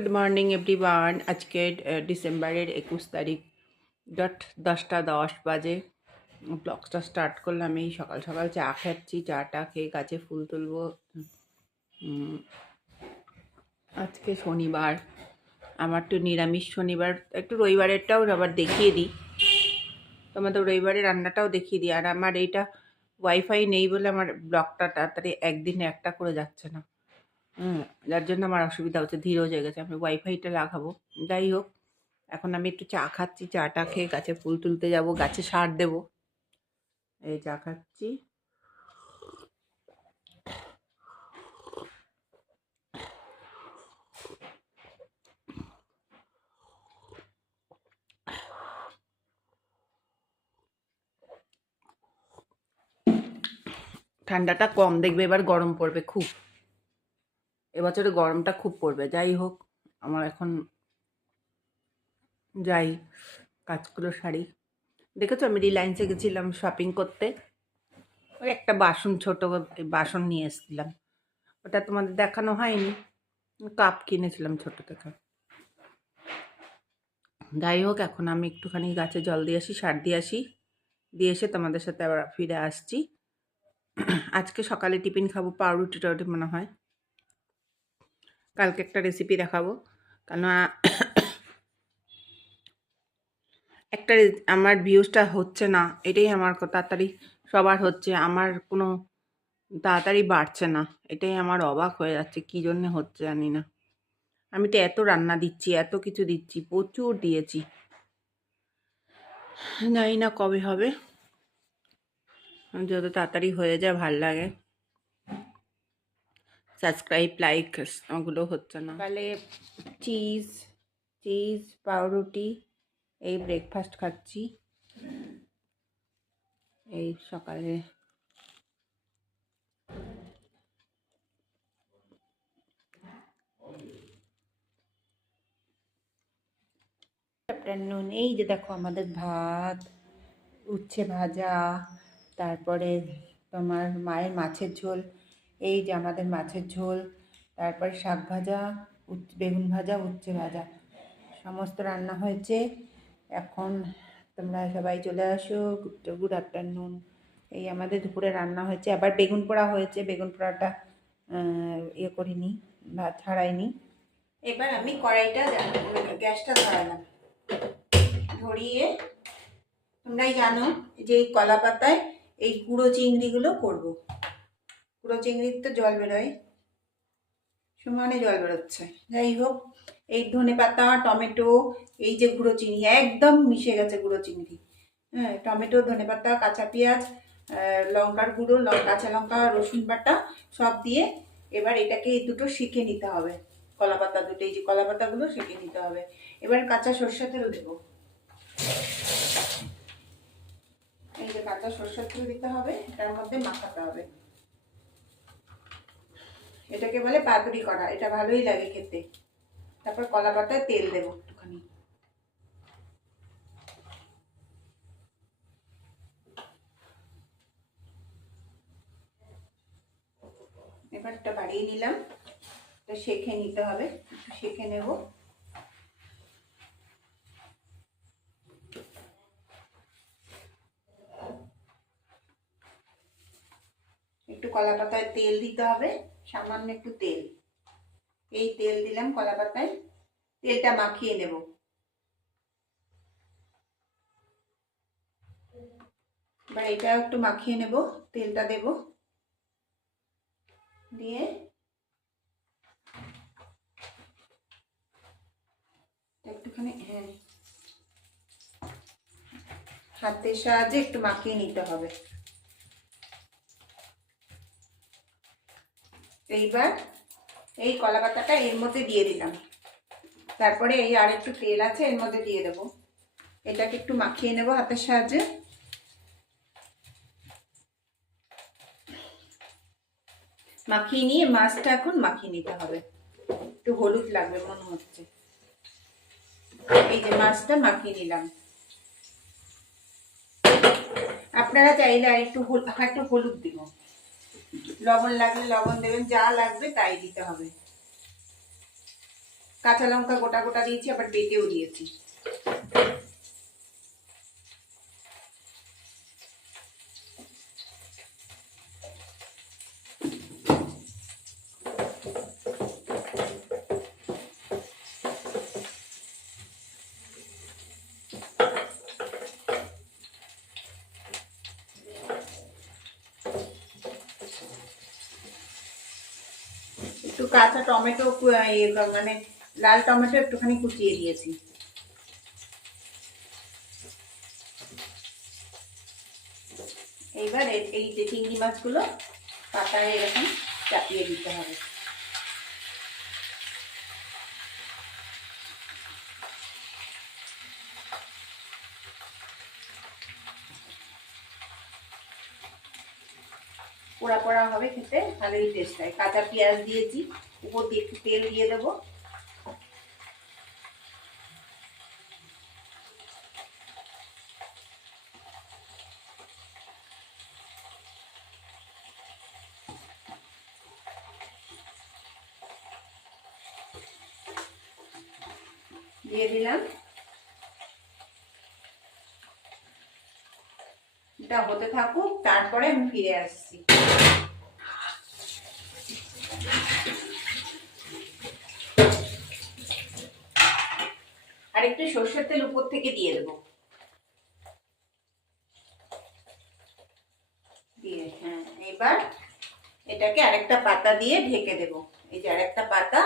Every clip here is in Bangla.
গুড মর্নিং এভরিওয়ান আজকে ডিসেম্বরের একুশ তারিখ। ডট দশটা দশ বাজে। ব্লগটা স্টার্ট করলাম এই সকাল সকাল চা খাচ্ছি, চাটা খেয়ে গাছে ফুল তুলবো। আজকে শনিবার। আমার তো নিরামিষ শনিবার। একটু রবিবারেরটাও আবার দেখিয়ে দিই। তোমাদের রবিবারের রান্নাটাও দেখিয়ে দিই। আর আমার এইটা ওয়াইফাই নেই বলে আমার ব্লগটা তাড়াতাড়ি একদিনে একটা করে যাচ্ছে না। যার জন্য আমার অসুবিধা হচ্ছে ধীর হয়ে গেছে। আমি ওয়াইফাইটা লাগাবো। যাই হোক এখন আমি একটু চা খাচ্ছি চাটা খেয়ে গাছে ফুল তুলতে যাব গাছে সার দেব। এই চা খাচ্ছি। ঠান্ডাটা কম দেখবে এবার গরম পড়বে খুব। এবছরে গরমটা খুব পড়বে। যাই হোক, আমার এখন যাই, কাজগুলো শাড়ি দেখেছ, আমি রিলায়েন্সে গেছিলাম শপিং করতে। ওই একটা বাসন, ছোট বাসন নিয়ে এসেছিলাম। ওটা তোমাদের দেখানো হয়নি। কাপ কিনেছিলাম ছোট থেকে। যাই হোক, এখন আমি একটুখানি গাছে জল দিয়ে আসি, সার দিয়ে আসি। দিয়ে এসে তোমাদের সাথে আবার ফিরে আসছি। আজকে সকালে টিফিন খাব পাউরুটি টাউরুটি মনে হয়। কালকে একটা রেসিপি দেখাবো। কেন একটা আমার ভিউজটা হচ্ছে না, এটাই আমার তাড়াতাড়ি সবার হচ্ছে, আমার কোনো তাড়াতাড়ি বাড়ছে না, এটাই আমার অবাক হয়ে যাচ্ছে, কী জন্যে হচ্ছে জানি না। আমি তো এত রান্না দিচ্ছি, এত কিছু দিচ্ছি, প্রচুর দিয়েছি। জানি না কবে হবে, যত তাড়াতাড়ি হয়ে যায়, ভালো লাগে। সাবস্ক্রাইব লাইক ওগুলো হচ্ছে না। তাহলে চিজ চিজ পাউরুটি, এই ব্রেকফাস্ট খাচ্ছি। এই সকালে। আফটারনুন এই যে দেখো আমাদের ভাত, উচ্ছে ভাজা, তারপরে তোমার মায়ের মাছের ঝোল। এই যে আমাদের মাছের ঝোল, তারপরে শাক ভাজা বেগুন ভাজা, উচ্ছে ভাজা। সমস্ত রান্না হয়েছে। এখন তোমরা সবাই চলে আসো গুড আফটারনুন। এই আমাদের দুপুরে রান্না হয়েছে। আবার বেগুন পোড়া হয়েছে। বেগুন পোড়াটা ইয়ে করিনি, ভাত ছাড়াইনি। এবার আমি কড়াইটা গ্যাসটা ধরালাম। ধরিয়ে, তোমরাই জানো যে এই কলা পাতায় এই কুড়ো চিংড়িগুলো করব। কুড়ো চিংড়ির তো জল বেরোয়। সমানে জল বেরোচ্ছে। যাই হোক, এই ধনে পাতা, টমেটো, এই যে গুঁড়ো চিংড়ি, একদম মিশে গেছে গুঁড়ো চিংড়ি। হ্যাঁ টমেটো, ধনে পাতা, কাঁচা পেঁয়াজ লঙ্কার গুঁড়ো কাঁচা লঙ্কা, রসুন বাটা, সব দিয়ে এবার এটাকে এই দুটো শিখে নিতে হবে। কলা পাতা দুটো, এই যে কলা পাতাগুলো শিখে নিতে হবে। এবার কাঁচা সর্ষের তেল দেবো। এই যে কাঁচা সর্ষের তেল দিতে হবে, এটার মধ্যে মাখাতে হবে। এটাকে বলে পাতুরি করা, এটা ভালোই লাগে খেতে। তারপর কলা পাতায় তেল দেবো একটুখানি। এবারটা বাড়িয়ে নিলাম। এটা শেখে নিতে হবে, একটু শেখে নেব। একটু কলা পাতায় তেল দিতে হবে। সামান্য একটু তেল। এই তেল দিলাম কলা পাতায়। তেলটা মাখিয়ে নেব। এবার এটা একটু মাখিয়ে নেব, তেলটা দেব। দিয়ে একটুখানি হ্যাঁ। হাতের সাহায্যে একটু মাখিয়ে নিতে হবে। এইবার এই কলা পাতাটা এর মধ্যে দিয়ে দিলাম। তারপরে এই আর একটু তেল আছে, এর মধ্যে দিয়ে দেবো। এটাকে একটু মাখিয়ে নেব হাতের সাহায্যে। মাখিয়ে নিয়ে মাছটা এখন মাখিয়ে নিতে হবে। একটু হলুদ লাগবে, মনে হচ্ছে। এই যে মাছটা মাখিয়ে নিলাম। আপনারা চাইলে আর একটু একটু হলুদ দিব। লবণ লাগলে লবণ দেবেন, যা লাগবে তাই দিতে হবে। কাঁচা লঙ্কা গোটা গোটা দিয়েছি, আবার বেটেও দিয়েছি। কাঁচা টমেটো ইয়ে মানে লাল টমেটো একটুখানি কুচিয়ে দিয়েছি। এইবার এই যে চিংড়ি মাছগুলো পাতায় এরকম চাপিয়ে দিতে হবে। পোড়া পোড়া হবে খেতে ভালোই টেস্ট হয় কাঁচা পেঁয়াজ দিয়েছি, উপর দিয়ে একটু তেল দিয়ে দেবো। দিয়ে দিলাম। এটা হতে থাকুক, তারপরে আমি ফিরে আসছি আর একটু সর্ষের তেল উপর থেকে দিয়ে দেবো। হ্যাঁ এবার এটাকে আরেকটা পাতা দিয়ে ঢেকে দেব। এই যে আরেকটা পাতা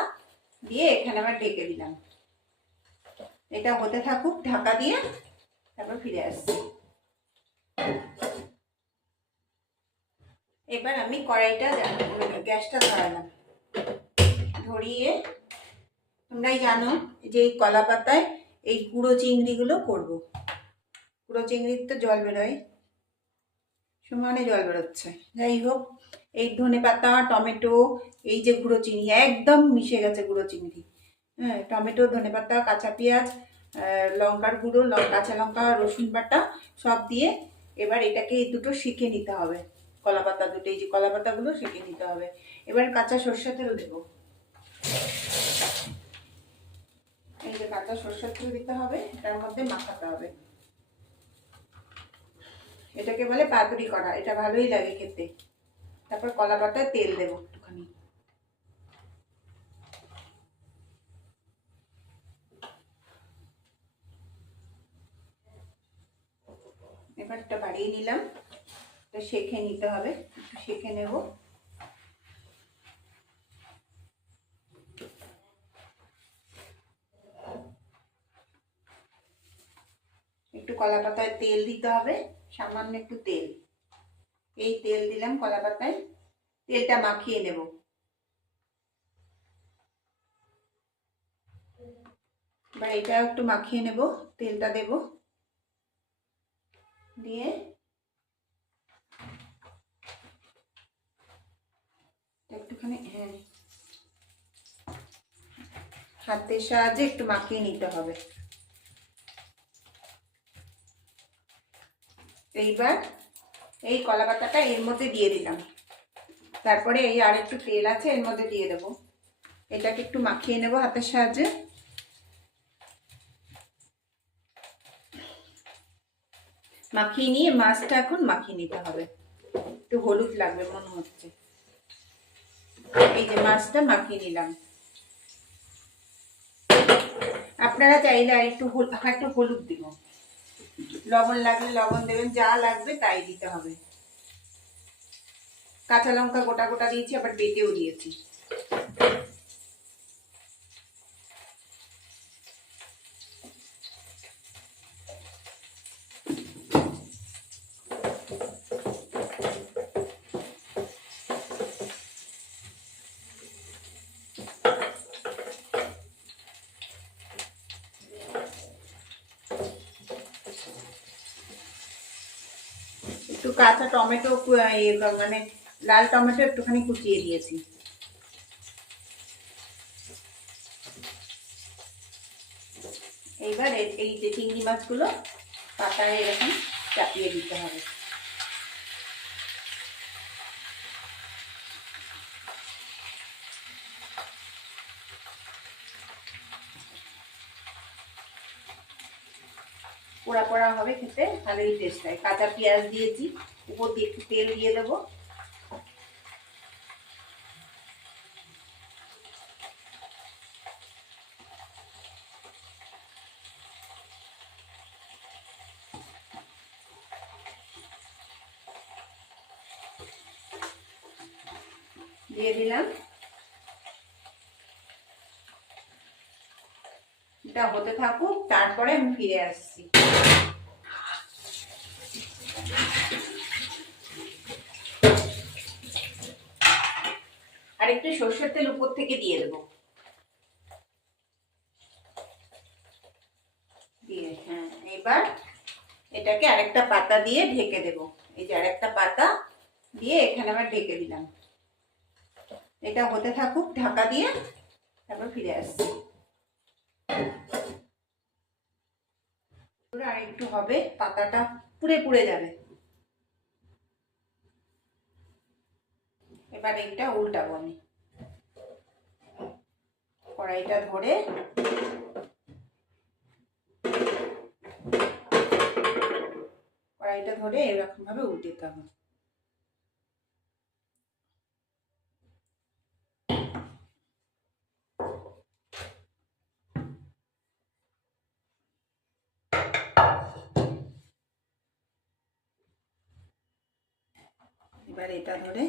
দিয়ে এখানে আবার ঢেকে দিলাম। এটা হতে থাকুক, ঢাকা দিয়ে তারপর ফিরে আসছি। এবার আমি কড়াইটা গ্যাসটা ধরালাম। ধরিয়ে, তোমরাই জানো যে এই কলা পাতায় এই কুড়ো চিংড়িগুলো করব। কুড়ো চিংড়ির তো জল বেরোয়। সমানে জল বেরোচ্ছে। যাই হোক, এই ধনে পাতা, টমেটো, এই যে গুঁড়ো চিংড়ি, একদম মিশে গেছে গুঁড়ো চিংড়ি। হ্যাঁ টমেটো, ধনে পাতা, কাঁচা পেঁয়াজ লঙ্কার গুঁড়ো কাঁচা লঙ্কা, রসুন বাটা, সব দিয়ে এবার এটাকে এই দুটো শিখে নিতে হবে। কলা পাতা দুটো, এই যে কলা পাতাগুলো শিখে নিতে হবে। এবার কাঁচা সর্ষে তেল দেবো। এই যে কাঁচা সর্ষের তেল দিতে হবে, এটার মধ্যে মাখাতে হবে। এটাকে বলে পাতুরি করা, এটা ভালোই লাগে খেতে। তারপর কলা পাতায় তেল দেবো একটুখানি। এবার এটা বাড়িয়ে নিলাম শেখে নিতে হবে, একটু শেখে নেব একটু কলা পাতায় তেল দিতে হবে, সামান্য একটু তেল। এই তেল দিলাম কলা পাতায় তেলটা মাখিয়ে নেব। এবার এটা একটু মাখিয়ে নেব, তেলটা দেব। দিয়ে একটুখানি হ্যাঁ। হাতের সাহায্যে একটু মাখিয়ে নিতে হবে। এইবার এই কলা পাতাটা এর মধ্যে দিয়ে দিলাম। তারপরে এই আর একটু তেল আছে, এর মধ্যে দিয়ে দেবো। এটাকে একটু মাখিয়ে নেব হাতের সাহায্যে। মাখিয়ে নিয়ে মাছটা এখন মাখিয়ে নিতে হবে। একটু হলুদ লাগবে, মনে হচ্ছে। এই যে মাছটা মাখিয়ে নিলাম। আপনারা চাইলে আর একটু একটু হলুদ দিব। লবণ লাগলে লবণ দেবেন, যা লাগবে তাই দিতে হবে। কাঁচা লঙ্কা গোটা গোটা দিয়েছি, আবার বেটেও দিয়েছি। একটু কাঁচা টমেটো ইয়ে মানে লাল টমেটো একটুখানি কুচিয়ে দিয়েছি। এইবার এই যে চিংড়ি মাছগুলো পাতায় এরকম চাপিয়ে দিতে হবে। পোড়া পোড়া হবে খেতে ভালোই টেস্ট হয় কাঁচা পেঁয়াজ দিয়েছি, উপর দিয়ে একটু তেল দিয়ে দেবো। দিয়ে দিলাম। এটা হতে থাকুক, তারপরে আমি ফিরে আসছি আর একটু সর্ষের তেল উপর থেকে দিয়ে দেবো। হ্যাঁ এবার এটাকে আরেকটা পাতা দিয়ে ঢেকে দেব। এই যে আরেকটা পাতা দিয়ে এখানে আবার ঢেকে দিলাম। এটা হতে থাকুক, ঢাকা দিয়ে তারপর ফিরে আসছি। আর একটু হবে, পাতাটা পুড়ে পুড়ে যাবে। এবার এইটা উল্টাবো আমি। কড়াইটা ধরে কড়াইটা ধরে এরকম ভাবে উল্টেতে হবে। এবার এটা ধরে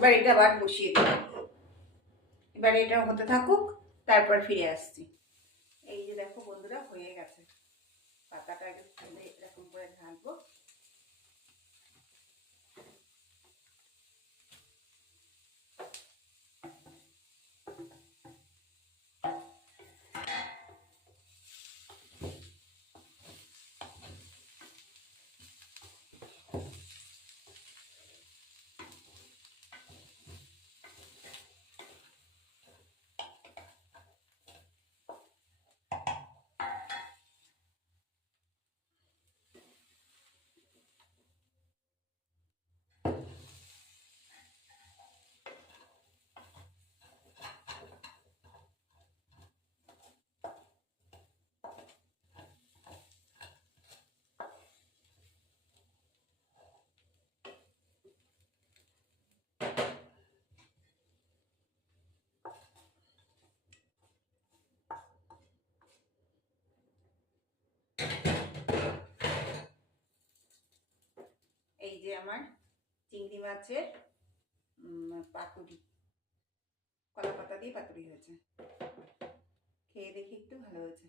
এবার এটা আবার বসিয়ে দিই এবার এটা হতে থাকুক, তারপর ফিরে আসছি। এই যে দেখো বন্ধুরা, হয়ে গেছে। পাতাটা আগে তুলে এরকম করে ঢাকবো এই যে আমার চিংড়ি মাছের পাতুরি। কলা পাতা দিয়ে পাতুরি হয়েছে। খেয়ে দেখি একটু ভালো হয়েছে।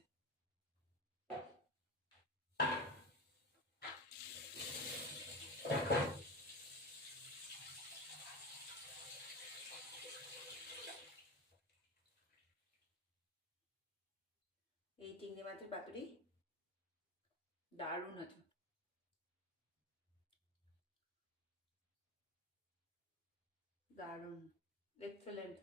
এই চিংড়ি মাছের পাতুরি দারুণ আছে দারুণ এক্সেলেন্ট